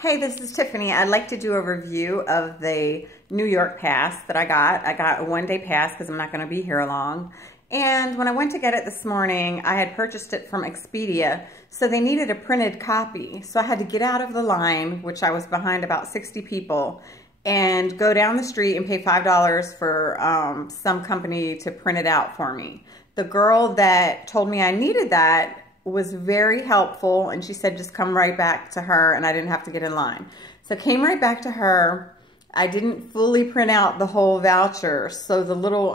Hey, this is Tiffany. I'd like to do a review of the New York pass that I got. I got a one-day pass because I'm not going to be here long. And when I went to get it this morning, I had purchased it from Expedia, so they needed a printed copy. So I had to get out of the line, which I was behind about 60 people, and go down the street and pay $5 for some company to print it out for me. The girl that told me I needed that was very helpful, and she said just come right back to her and I didn't have to get in line. So I came right back to her. I didn't fully print out the whole voucher, so the little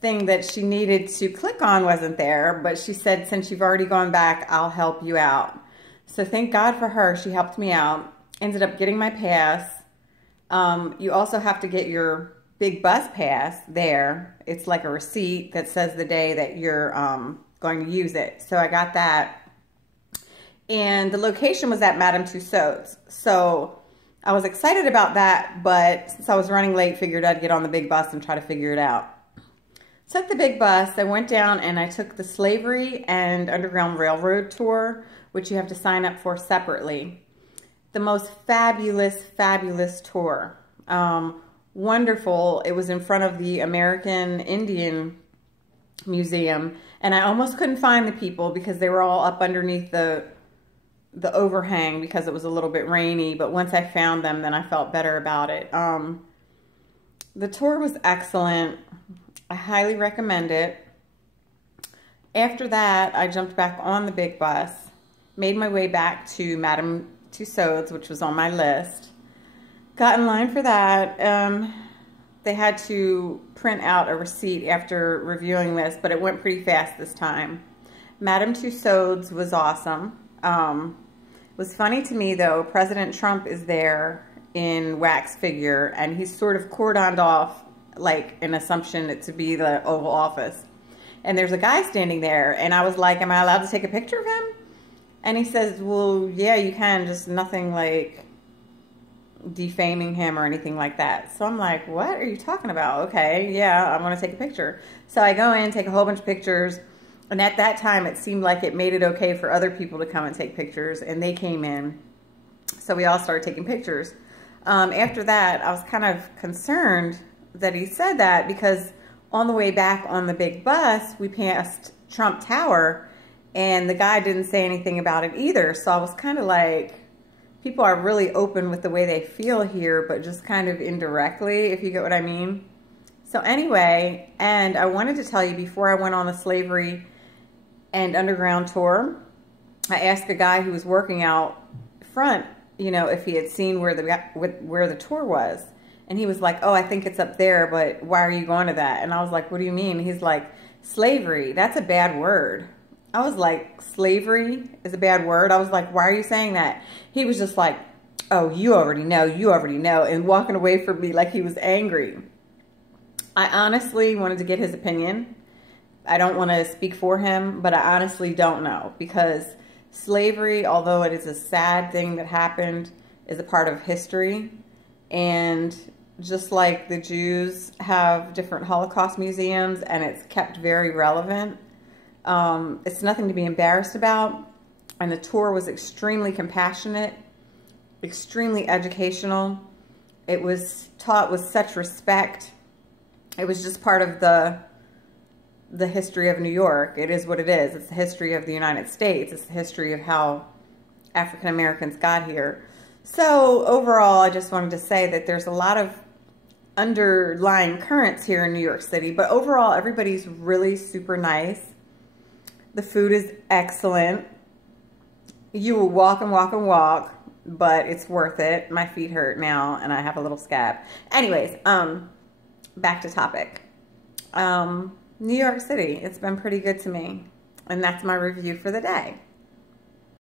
thing that she needed to click on wasn't there, but she said since you've already gone back, I'll help you out. So thank God for her, she helped me out. Ended up getting my pass. You also have to get your big bus pass there. It's like a receipt that says the day that you're going to use it. So I got that. And the location was at Madame Tussauds. So I was excited about that, but since I was running late, figured I'd get on the big bus and try to figure it out. Took the big bus, I went down and I took the Slavery and Underground Railroad tour, which you have to sign up for separately. The most fabulous, fabulous tour. Wonderful. It was in front of the American Indian Museum, and I almost couldn't find the people because they were all up underneath the overhang because it was a little bit rainy, but once I found them, then I felt better about it. The tour was excellent. I highly recommend it. After that, I jumped back on the big bus, made my way back to Madame Tussauds, which was on my list. Got in line for that. They had to print out a receipt after reviewing this, but it went pretty fast this time. Madame Tussauds was awesome. It was funny to me, though, President Trump is there in wax figure, and he's sort of cordoned off, like an assumption it to be the Oval Office. And there's a guy standing there, and I was like, am I allowed to take a picture of him? And he says, well, yeah, you can, just nothing like defaming him or anything like that. So I'm like, what are you talking about? Okay, yeah, I want to take a picture. So I go in, take a whole bunch of pictures, and at that time it seemed like it made it okay for other people to come and take pictures, and they came in. So we all started taking pictures. After that, I was kind of concerned that he said that because on the way back on the big bus, we passed Trump Tower, and the guy didn't say anything about it either. So I was kind of like, people are really open with the way they feel here, but just kind of indirectly, if you get what I mean. So anyway, and I wanted to tell you before I went on the Slavery and Underground tour, I asked a guy who was working out front, you know, if he had seen where the tour was. And he was like, oh, I think it's up there, but why are you going to that? And I was like, what do you mean? He's like, slavery, that's a bad word. I was like, slavery is a bad word? I was like, why are you saying that? He was just like, oh, you already know, and walking away from me like he was angry. I honestly wanted to get his opinion. I don't want to speak for him, but I honestly don't know, because slavery, although it is a sad thing that happened, is a part of history. And just like the Jews have different Holocaust museums and it's kept very relevant, it's nothing to be embarrassed about. And the tour was extremely compassionate, extremely educational. It was taught with such respect. It was just part of the history of New York. It is what it is. It's the history of the United States. It's the history of how African Americans got here. So overall, I just wanted to say that there's a lot of underlying currents here in New York City, but overall, everybody's really super nice. The food is excellent. You will walk and walk and walk, but it's worth it. My feet hurt now, and I have a little scab. Anyways, back to topic. New York City, it's been pretty good to me, and that's my review for the day.